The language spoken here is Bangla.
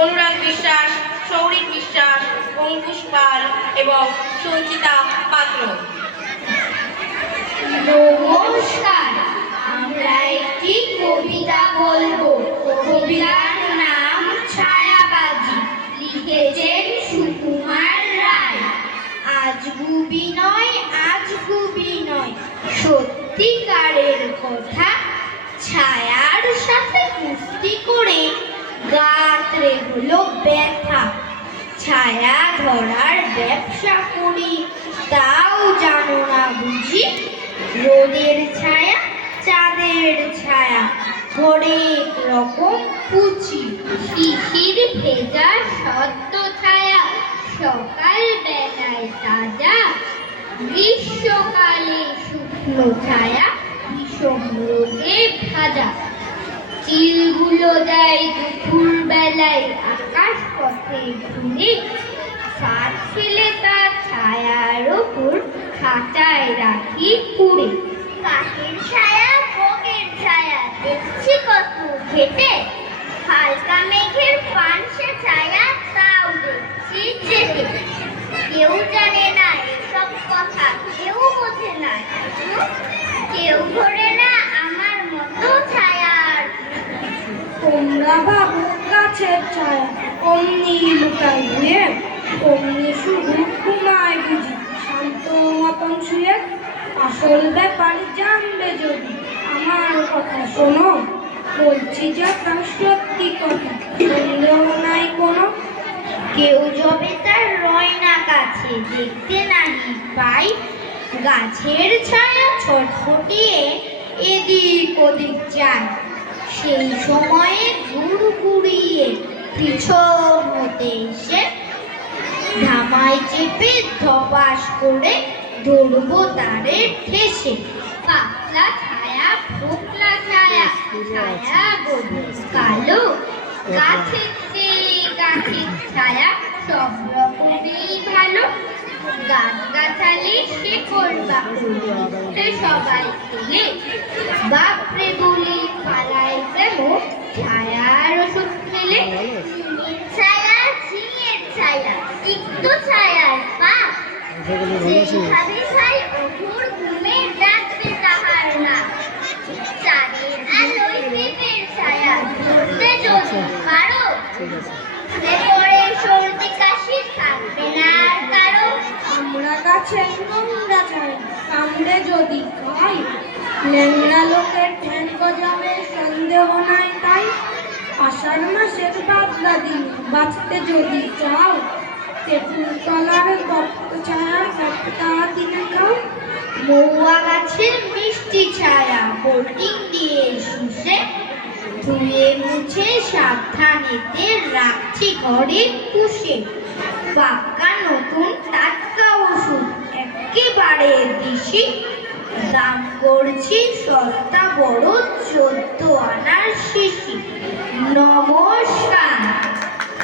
অনুরাগ বিশ্বাস, সৌরিক বিশ্বাস, অঙ্কুশ পাল এবং সঞ্চিতা পাত্র। নমস্কার, আমরা একটি কবিতা বলবো। কবিতার নাম ছায়াবাজি, লিখেছেন সুকুমার রায়। আজগু বিনয়, সত্যিকারের কথা, ছায়ার সাথে কুস্তি করে গাত্রে হলো ব্যথা। ছায়া ধরার ব্যবসা করি, তাও জানো না বুঝি? রোদের ছায়া, চাঁদের ছায়া, হরেক রকম পুচি। শিশির ভেজা সদ্য ছায়া, সকাল বেলায় তাজা। গ্রীষ্মকালে শুকনো ছায়া, বিষম রোদে ভাজা। চিলগুলো দেয় দুপুর বেলায় আকাশ পথে ঘুরে, ফাঁদ ফেলে তার ছায়ার ওপর খাঁচায় রাখি পুড়ে। কাকের ছায়া, বকের ছায়া, দেখছি কত ঘেটে। হালকা মেঘের পানসে ছায়া, তাও দেখছি চেটে। কেউ জানে না এসব কথা, কেউ বোঝে না, কেউ ধরে না আমার মতো ছায়ার। তোমরা ভাবো গাছের ছায়া অমনি লুকায় ঘুরে, অমনি শুধু ঘুমায় বুঝি শান্ত মতন শুয়ে। আসল ব্যাপার জানবে যদি আমার কথা শোনো, বলছি যখন সত্যি কথা, সন্দেহ নাই কোনো। কেউ যবে তার রয় না কাছে, দেখতে নাহি পাই গাছের ছায়া ছটফটিয়ে এদিক ওদিক যায়। সেই সময়ে ঘুর ঘুরিয়ে পিছন হতে এসে ধামায় চেপে ধপাস করে ধরবো তারে ঠেসে। পাতলা ছায়া, ফোকলা ছায়া, ছায়া গভীর কালো, গাছের ছায়া সব রকমেই ভালো। গাছগাছালি শেকড় বাকড়ে সবাই খেলে, বাপরে বলি পালায় যেমন ছায়ার ওষুধ খেলে। ছায়া, ঝিঙের ছায়া, তিক্ত ছায়ার পাপ, যেভাবে খাই অঘোর ঘুমে রাত্রে তাহার না। চাঁদের আলোয় পেঁপের ছায়া, ধরতে যদি পারো, পরে সর্দি কাশি থাকবে না আর কারো। আমরা গাছের নোংরা ছায়া কামড়ে যদি খাই, ল্যাংড়া লোকের ঠ্যাং গজাবে সন্দেহ নাই তাই। আষাঢ় মাসের বাদলা দিন বাঁচতে যদি চাও, তেঁতুল তলার তপ্ত ছায়া একটা দিনে খাও। মহুয়া গাছের মিষ্টি ছায়া, বোর্ডিং দিয়ে শুষে ধুয়ে মুছে সাবধানেতে রাখছি ঘরে পুষে। পাক্কা নতুন টাটকা ওষুধ একেবারে দিশি, দাম করছি সস্তা বড় 14 আনার শিশি। নমস্কার।